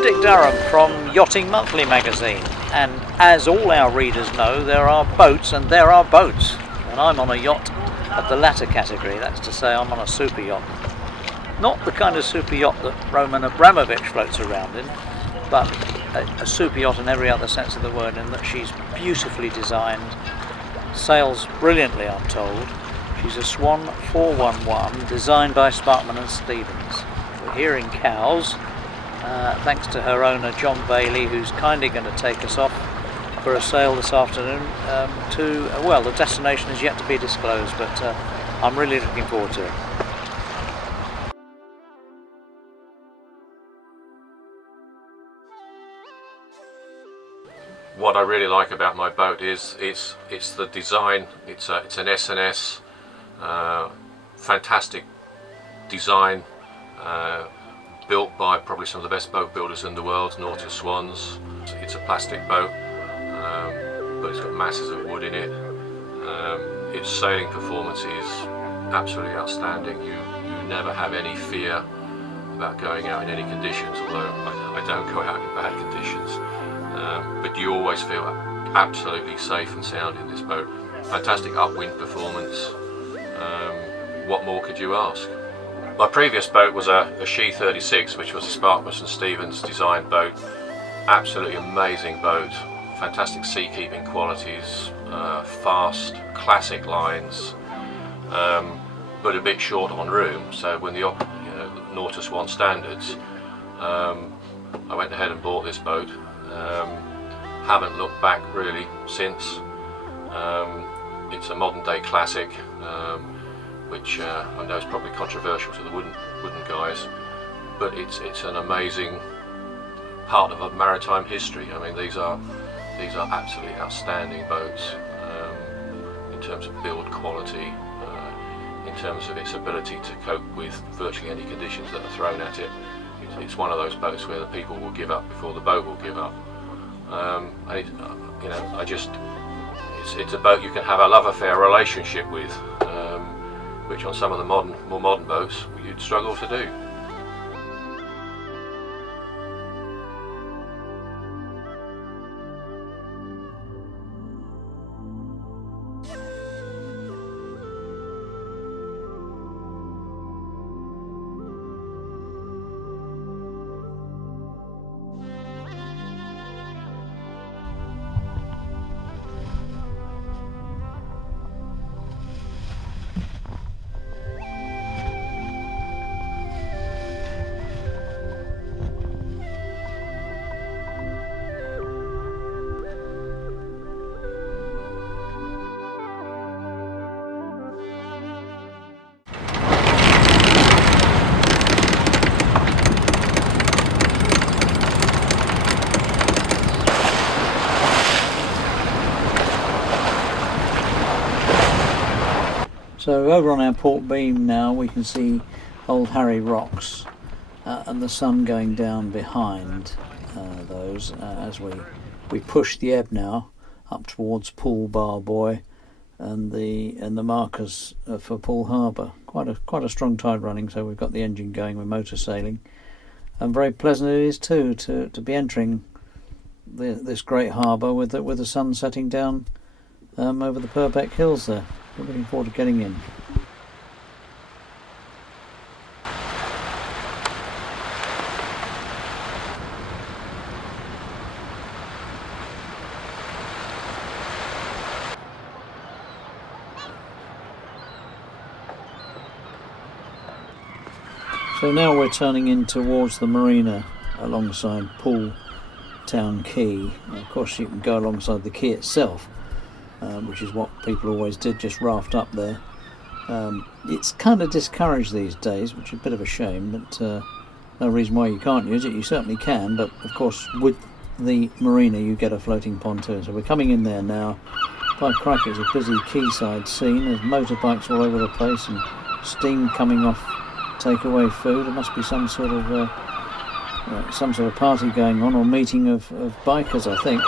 I'm Dick Durham from Yachting Monthly magazine, and as all our readers know, there are boats and there are boats, and I'm on a yacht of the latter category. That's to say, I'm on a super yacht. Not the kind of super yacht that Roman Abramovich floats around in, but a super yacht in every other sense of the word, in that she's beautifully designed, sails brilliantly, I'm told. She's a Swan 411 designed by Sparkman and Stevens. We're here in Cowes, thanks to her owner John Bailey, who's kindly going to take us off for a sail this afternoon to, well, the destination is yet to be disclosed, but I'm really looking forward to it. What I really like about my boat is it's the design. It's an S&S, fantastic design, built by probably some of the best boat builders in the world, Nautilus Swans. It's a plastic boat, but it's got masses of wood in it. Its sailing performance is absolutely outstanding. You never have any fear about going out in any conditions, although I don't go out in bad conditions. But you always feel absolutely safe and sound in this boat. Fantastic upwind performance. What more could you ask? My previous boat was a She 36, which was a Sparkman and Stevens designed boat. Absolutely amazing boat. Fantastic seakeeping qualities, fast, classic lines, but a bit short on room. So when the Nautilus Swan standards, I went ahead and bought this boat. Haven't looked back really since. It's a modern day classic, which I know is probably controversial to the wooden guys, but it's an amazing part of maritime history. I mean, these are absolutely outstanding boats in terms of build quality, in terms of its ability to cope with virtually any conditions that are thrown at it. It's one of those boats where the people will give up before the boat will give up. It's a boat you can have a love affair relationship with, which on some of the more modern boats you'd struggle to do. So over on our port beam now we can see Old Harry Rocks and the sun going down behind those as we push the ebb now up towards Poole Barboy and the markers for Poole Harbour. Quite a strong tide running, so we've got the engine going with motor sailing, and very pleasant it is too to be entering this great harbour with the sun setting down over the Purbeck Hills there. We're looking forward to getting in. So now we're turning in towards the marina alongside Poole Town Quay. Of course you can go alongside the quay itself, which is what people always did, just raft up there. It's kind of discouraged these days, which is a bit of a shame, but no reason why you can't use it. You certainly can, but of course with the marina you get a floating pontoon. So we're coming in there now. By crack, it's a busy quayside scene. There's motorbikes all over the place and steam coming off takeaway food. There must be some sort of party going on, or meeting of bikers, I think.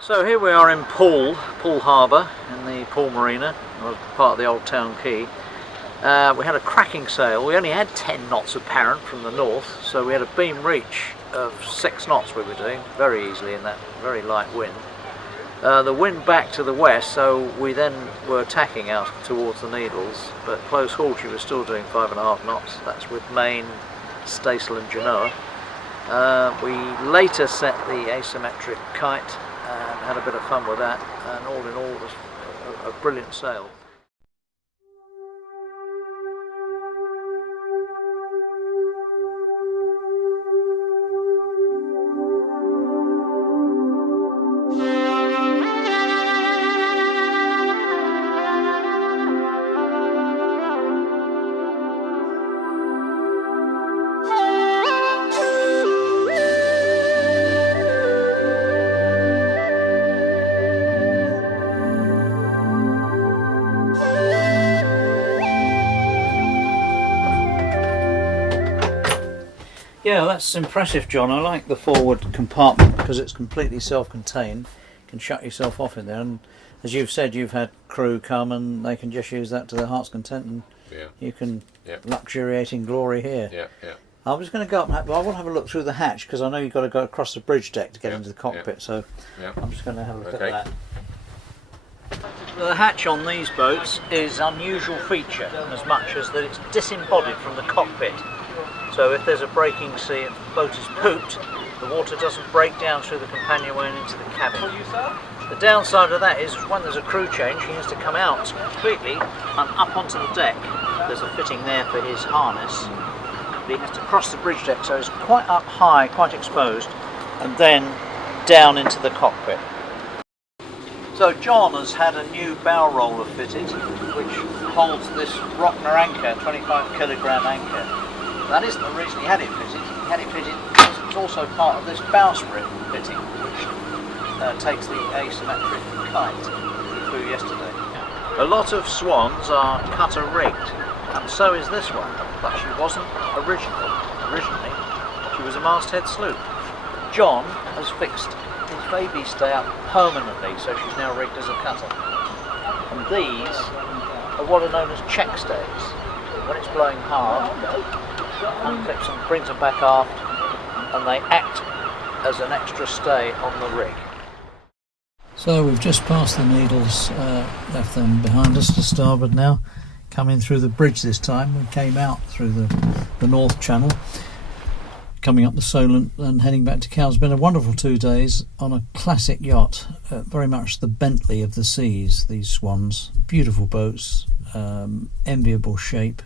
So here we are in Poole Harbour, in the Poole Marina, or part of the old town quay. We had a cracking sail. We only had 10 knots apparent from the north, so we had a beam reach of 6 knots we were doing very easily in that very light wind. The wind back to the west, so we then were tacking out towards the Needles, but close haul she was still doing 5.5 knots. That's with main, staysail and genoa. We later set the asymmetric kite and had a bit of fun with that, and all in all it was a brilliant sail. Yeah, that's impressive, John. I like the forward compartment because it's completely self-contained. You can shut yourself off in there, and as you've said, you've had crew come and they can just use that to their heart's content, and you can luxuriate in glory here. I was going to go up, but I want to have a look through the hatch because I know you've got to go across the bridge deck to get into the cockpit, so I'm just going to have a look at that. The hatch on these boats is an unusual feature as much as that it's disembodied from the cockpit. So if there's a breaking sea, if the boat is pooped, the water doesn't break down through the companionway and into the cabin. The downside of that is when there's a crew change, he has to come out completely and up onto the deck. There's a fitting there for his harness. But he has to cross the bridge deck, so it's quite up high, quite exposed, and then down into the cockpit. So John has had a new bow roller fitted, which holds this Rockner anchor, 25 kilogram anchor. That isn't the reason he had it fitted. He had it fitted because it's also part of this bowsprit fitting, which takes the asymmetric kite we flew yesterday. A lot of swans are cutter rigged, and so is this one, but she wasn't originally. She was a masthead sloop. John has fixed his baby stay up permanently, so she's now rigged as a cutter. And these are what are known as check stays. When it's blowing hard, unclips them, brings them back aft, and they act as an extra stay on the rig. So we've just passed the Needles, left them behind us to starboard now, coming through the bridge this time. We came out through the North Channel, coming up the Solent and heading back to Cowes. It's been a wonderful 2 days on a classic yacht, very much the Bentley of the seas, these Swans. Beautiful boats, enviable shape,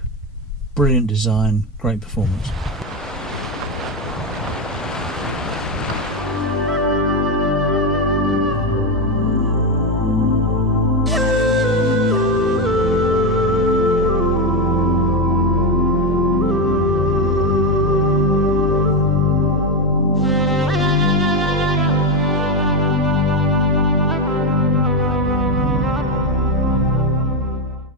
brilliant design, great performance.